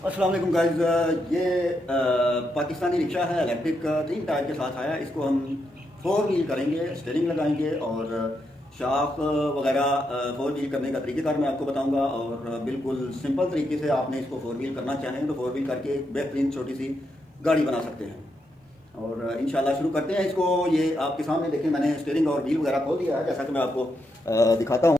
अस्सलाम वालेकुम गाइस। ये पाकिस्तानी रिक्शा है इलेक्ट्रिक, 3 टायर के साथ आया। इसको हम 4 व्हील करेंगे, स्टीयरिंग लगाएंगे और शाख वगैरह 4 व्हील करने का तरीक़ेकार मैं आपको बताऊंगा। और बिल्कुल सिंपल तरीके से आपने इसको 4 व्हील करना चाहें तो 4 व्हील करके एक बेहतरीन छोटी सी गाड़ी बना सकते हैं। और इंशाल्लाह शुरू करते हैं इसको। ये आपके सामने देखें, मैंने स्टीयरिंग और व्हील वगैरह खोल दिया है, जैसा कि मैं आपको दिखाता हूँ।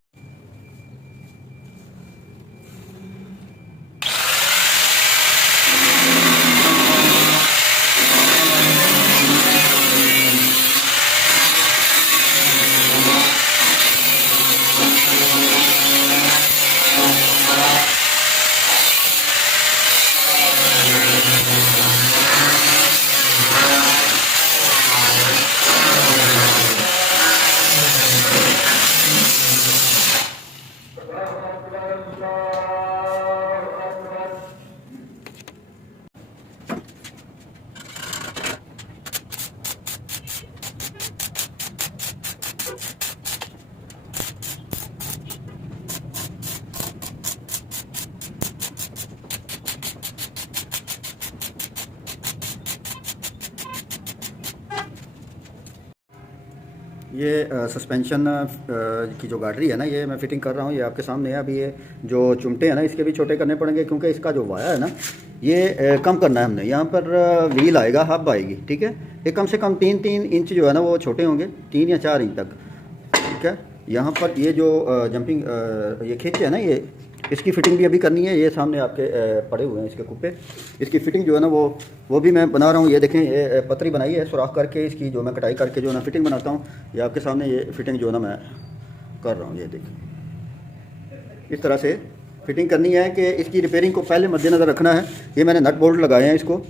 ये सस्पेंशन की जो गाड़ी है ना, ये मैं फिटिंग कर रहा हूँ। ये आपके सामने है। अभी ये जो चुमटे हैं ना, इसके भी छोटे करने पड़ेंगे, क्योंकि इसका जो वाया है ना, ये कम करना है हमने। यहाँ पर व्हील आएगा, हब आएगी, ठीक है। ये कम से कम 3-3 इंच जो है ना, वो छोटे होंगे, 3 या 4 इंच तक, ठीक है। यहाँ पर ये जो जंपिंग ये खींच है ना, ये इसकी फ़िटिंग भी अभी करनी है। ये सामने आपके पड़े हुए हैं इसके कुप्पे। इसकी फ़िटिंग जो है ना, वो भी मैं बना रहा हूँ। ये देखें, ये पतरी बनाई है सुराख करके, इसकी जो मैं कटाई करके जो ना फ़िटिंग बनाता हूँ। ये आपके सामने ये फ़िटिंग जो है ना मैं कर रहा हूँ। ये देखिए, इस तरह से फ़िटिंग करनी है कि इसकी रिपेयरिंग को पहले मद्देनज़र रखना है। ये मैंने नट बोल्ट लगाए हैं, इसको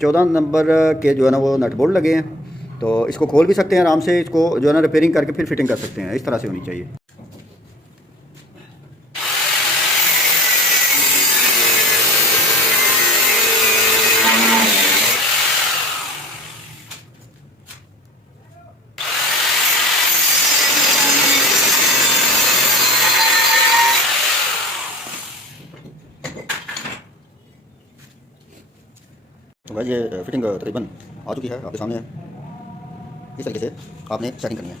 14 नंबर के जो है ना वो नट बोल्ट लगे हैं। तो इसको खोल भी सकते हैं आराम से, इसको जो है ना रिपेयरिंग करके फिर फ़िटिंग कर सकते हैं। इस तरह से होनी चाहिए। तो भाई ये फिटिंग तकरीबन आ चुकी है, आपके सामने है। इस तरीके से आपने सेटिंग करनी है।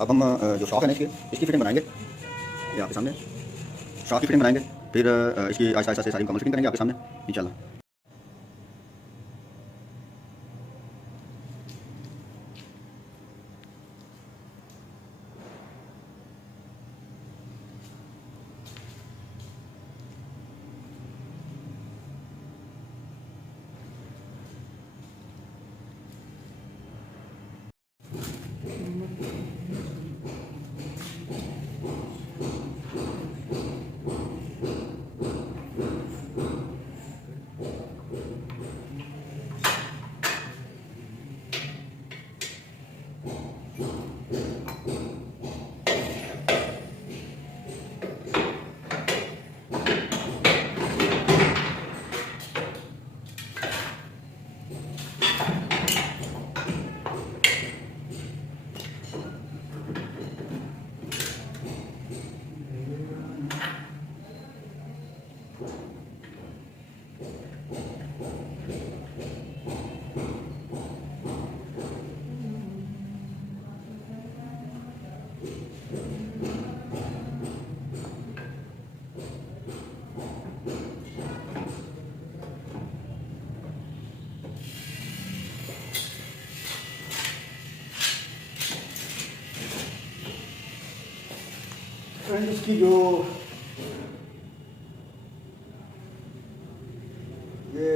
अब हम जो शॉक है ना, इसकी फिटिंग बनाएंगे। ये आपके सामने शॉक की फिटिंग बनाएंगे, फिर इसकी आहिस्ता आहिस्ता से सारी मुकम्मल फिटिंग करेंगे आपके सामने इंशाल्लाह। फ्रेंड, इसकी जो ये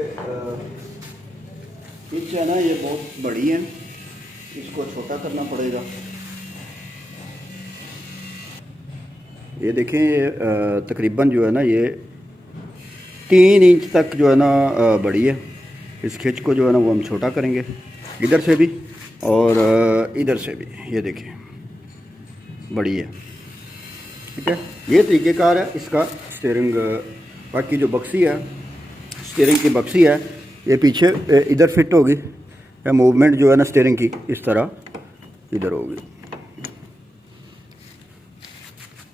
पिच है ना, ये बहुत बड़ी है, इसको छोटा करना पड़ेगा। ये देखें, तकरीबन जो है ना, ये 3 इंच तक जो है ना बड़ी है। इस खिंच को जो है ना वो हम छोटा करेंगे, इधर से भी और इधर से भी। ये देखें, बड़ी है, ठीक है। ये तरीक़ेकार है इसका। स्टीयरिंग बाकी जो बक्सी है, स्टीयरिंग की बक्सी है, ये पीछे इधर फिट होगी। मूवमेंट जो है ना स्टीयरिंग की इस तरह इधर होगी।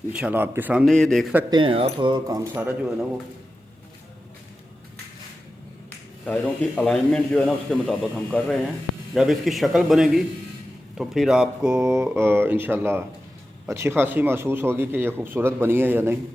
इंशाल्लाह आपके सामने ये देख सकते हैं आप, काम सारा जो है ना वो टायरों की अलाइनमेंट जो है ना उसके मुताबिक हम कर रहे हैं। जब इसकी शक्ल बनेगी तो फिर आपको इंशाल्लाह अच्छी खासी महसूस होगी कि ये खूबसूरत बनी है या नहीं।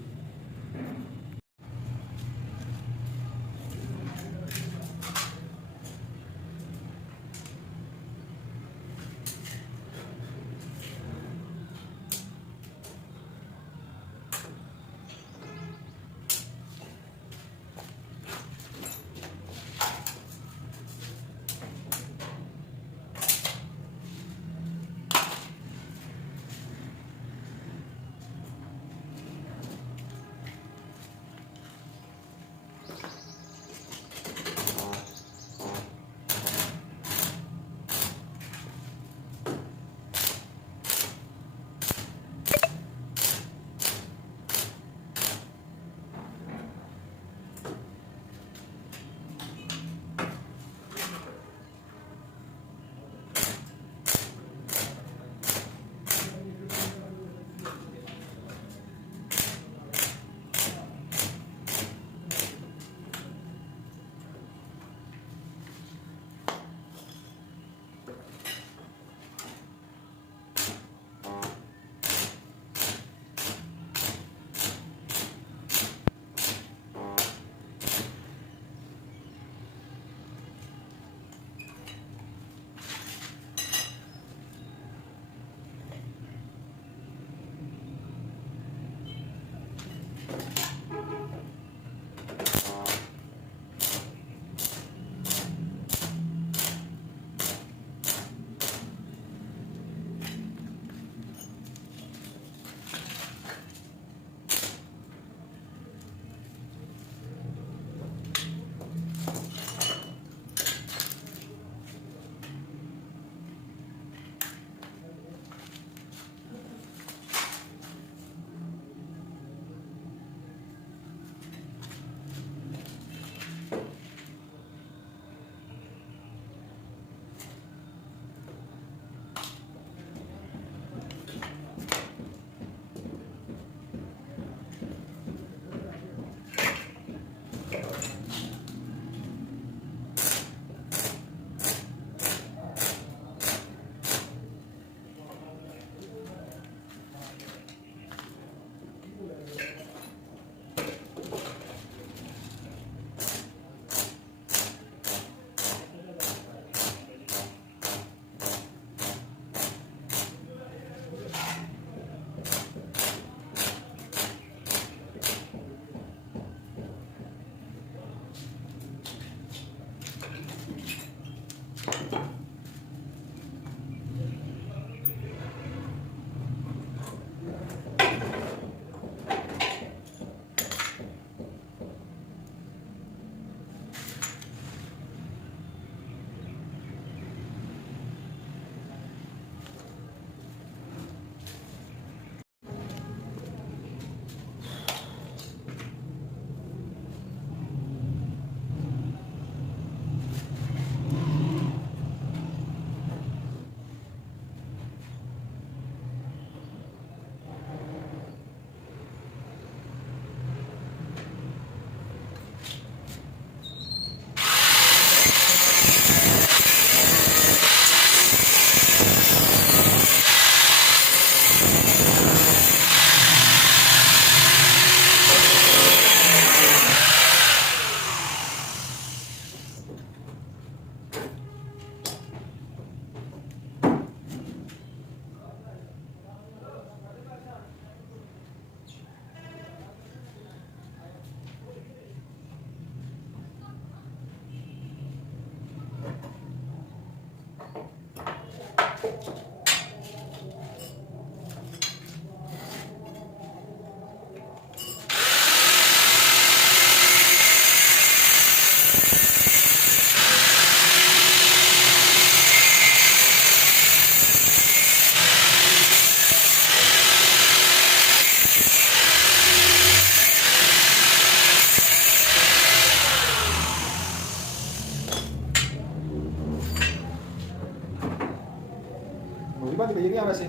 होगी बात भैया क्या वैसे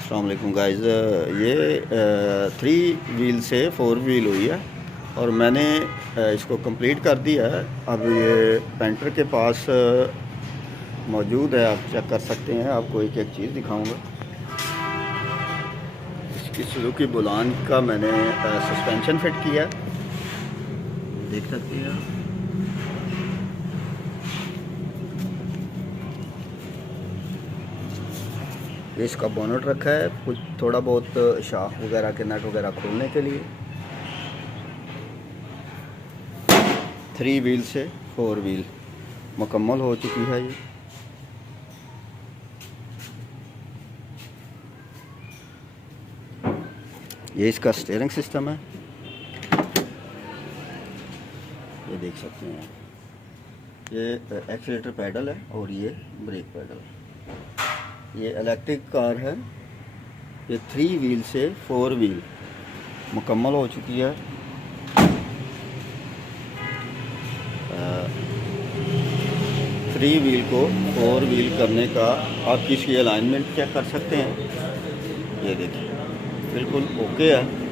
अस्सलाम वालेकुम गाइस, ये 3 व्हील से 4 व्हील हुई है और मैंने इसको कंप्लीट कर दिया है। अब ये पेंटर के पास मौजूद है, आप चेक कर सकते हैं। आपको एक एक चीज़ दिखाऊंगा। इसकी सुजुकी बुलान का मैंने सस्पेंशन फिट किया, देख सकते हैं आप। ये इसका बोनट रखा है, कुछ थोड़ा बहुत शाफ्ट वगैरह के नट वगैरह खोलने के लिए। 3 व्हील से 4 व्हील मुकम्मल हो चुकी है। ये इसका स्टीयरिंग सिस्टम है, ये देख सकते हैं। ये एक्सीलेटर पैडल है और ये ब्रेक पैडल है। ये इलेक्ट्रिक कार है। ये 3 व्हील से 4 व्हील मुकम्मल हो चुकी है। 3 व्हील को 4 व्हील करने का आप इसकी अलाइनमेंट चेक कर सकते हैं। ये देखिए बिल्कुल ओके है।